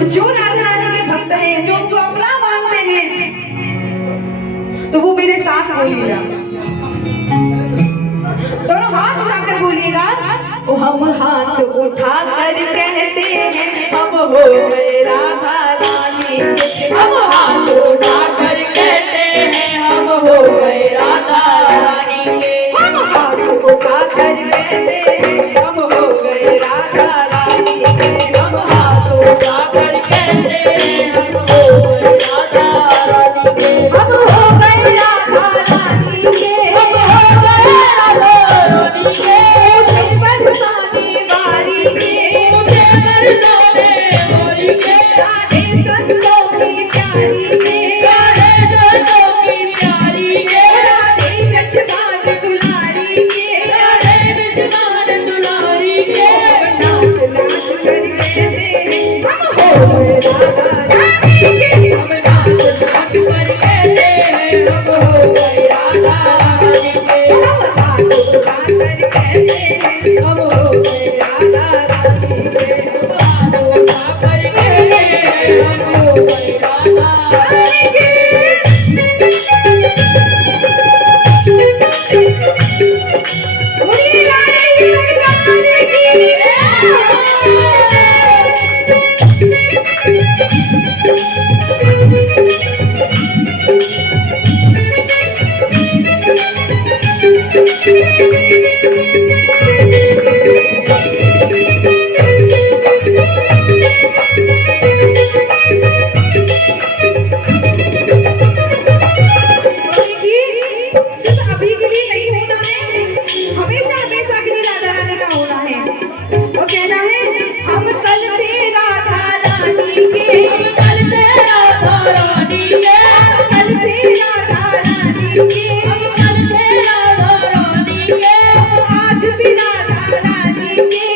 अब जो राधा रानी के भक्त हैं, जो उनको अपना मानते हैं, तो वो मेरे साथ बोलिएगा, दोनों हाथ उठाकर बोलिएगा। ओ हम हाथ उठाकर कहते हैं हम हो गए राधा रानी के। हम हाथ उठाकर कहते हैं हम हो गए राधा रानी के। हम हाथ उठाकर कहते हैं हम हो गए राधा रानी के। हम हाथ उठाकर कहते हैं हम हो गए राधा रानी के। हम हो गए राधा रानी के। हम हो गए राधा रानी के। मुझे बरसाने वाली के। मुझे बरसाने वाली के। राधे संतों की प्यारी के। राधे संतों की प्यारी के। राधे वृषभान दुलारी के। राधे वृषभान दुलारी के। नाच नाच कर कहते हैं हम हो गए राधा रानी के। हम नाच नाच कर कहते हैं हम हो गए राधा रानी के। हम हाथ उठाकर कहते हैं हम हो गए राधा रानी के। हम हाथ उठाकर कहते हैं हम हो गए राधा रानी के। बुढ़ी रानी सरकार की सिर्फ अभी के लिए नहीं होना है, हमेशा हमेशा के लिए राधा रानी का होना है। और कहना है हम कल थे राधा रानी के। हम कल थे राधा रानी के। हम कल थे राधा रानी के। हम कल थे राधा रानी के। हम आज भी राधा रानी के।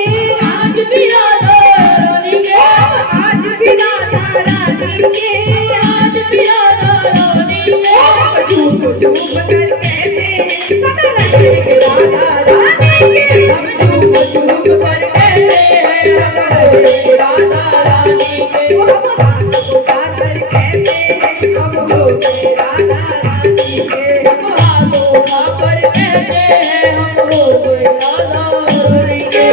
आज भी राधा रानी के। हम आज भी राधा रानी के। आज भी राधा रानी के। हम झूम झूम कर कहते हैं सदा रहे राधा रानी के। हम झूम झूम कर कहते हैं सदा रहे राधा रानी के। हम हाथ उठाकर कहते हैं हम हो गए राधा रानी के। हम हाथ उठाकर कहते हैं हम हो गए राधा रानी के।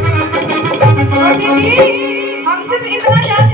और दीदी हम सिर्फ इतना जानते